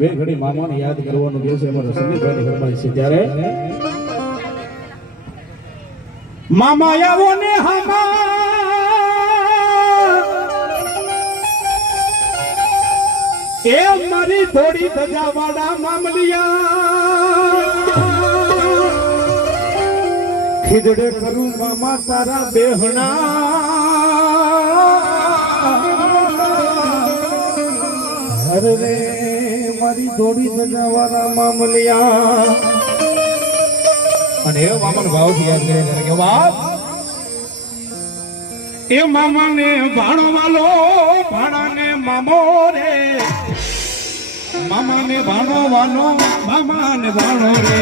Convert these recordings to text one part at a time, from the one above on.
બે ઘડી મામાને યાદ કરવાનો દિવસ અમારા સંદીપભાઈની ઘરમાં છે ત્યારે મામા આવો ને હામા એ મારી થોડી ધજાવાડા મામલિયા ખીજડે કરું મામા તારા બેહણા હરે મારી થોડી ધજાવાડા મામલિયા અને એ મામાનો ભાવ યાદ કરે કે વાત એ મામાને ભાણો વાલો ભાણાને મામો રે મામાને ભાણો વાલો મામાને ભાણો રે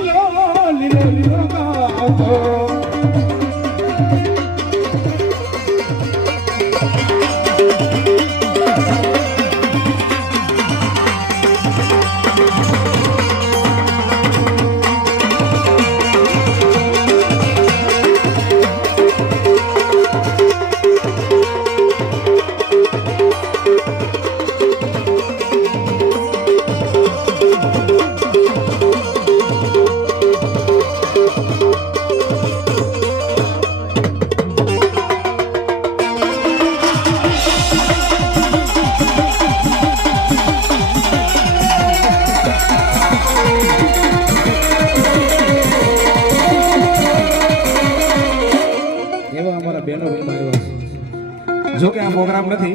લીલો લીલો લીલો ગાતો જો કે આ પ્રોગ્રામ નથી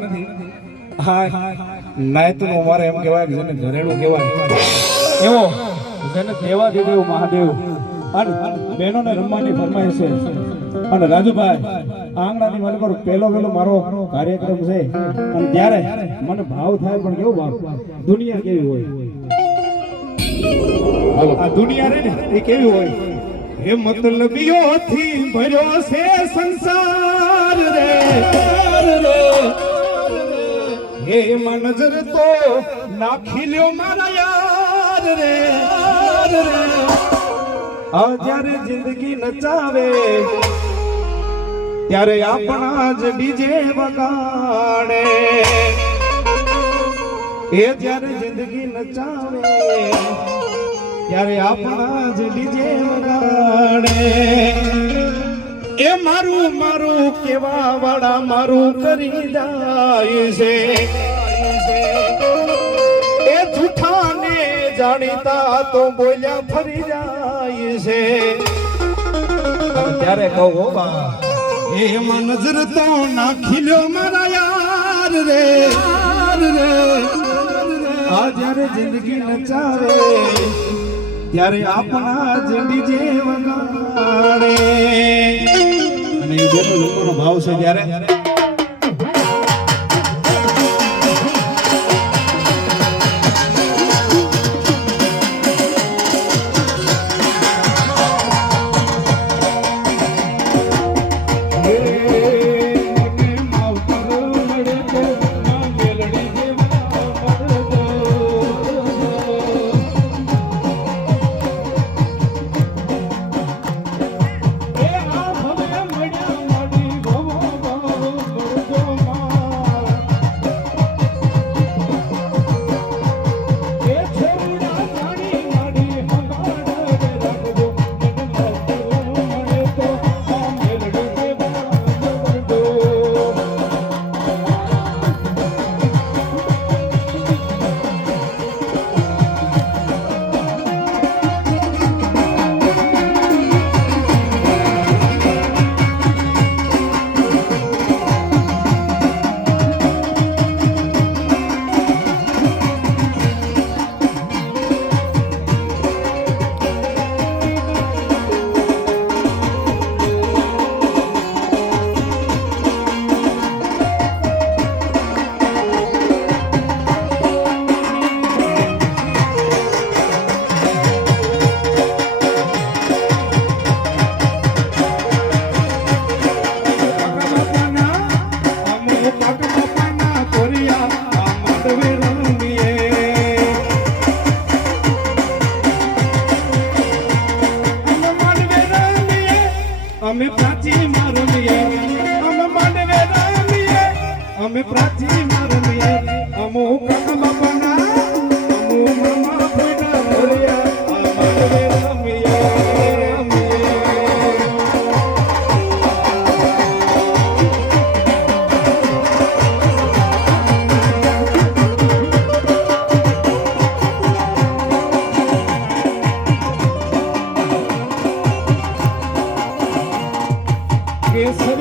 હા નાયતું અમારે એમ કહેવાય કે જેને ઘરેણું કહેવાય એવો જેને દેવા દેવ મહાદેવ અને બહેનોને રમવાની ફરમાઈશ છે અને રાજુભાઈ આંગણાની માલિકો પહેલો મારો કાર્યક્રમ છે અને ત્યારે મને ભાવ થાય પણ કેવો ભાવ દુનિયા કેવી હોય આ દુનિયા રે ને એ કેવી હોય હે મતલબીઓથી ભર્યો છે સંસાર રે હે નજર તો નાખી લ્યો મારા યાર રે આ જ્યારે જિંદગી નચાવે ત્યારે આપણા જ ડીજે વગાડે એ જ્યારે જિંદગી નચાવે ત્યારે આપણા જ ડીજે વગાડે એ મારું મારું કેવા વાળા મારું કરી જાય છે એ જૂઠાને જાણીતા તો બોલ્યા ફરી જાય છે ત્યારે કહો બા એમાં નજર તો નાખી લ્યો મારા યાર રે આ જ્યારે જિંદગી નચાવે ત્યારે આપણા જ ડીજે વગાડે અને એ બેનો લોકોનો ભાવ છે જ્યારે અમે પ્રાચી મારમીએ અમે માંડવે રમીએ અમે પ્રાચી મારમીએ અમો કાકા બાપાના અમો મામા બેટા ભર્યા માંડવે રમીએ Yes,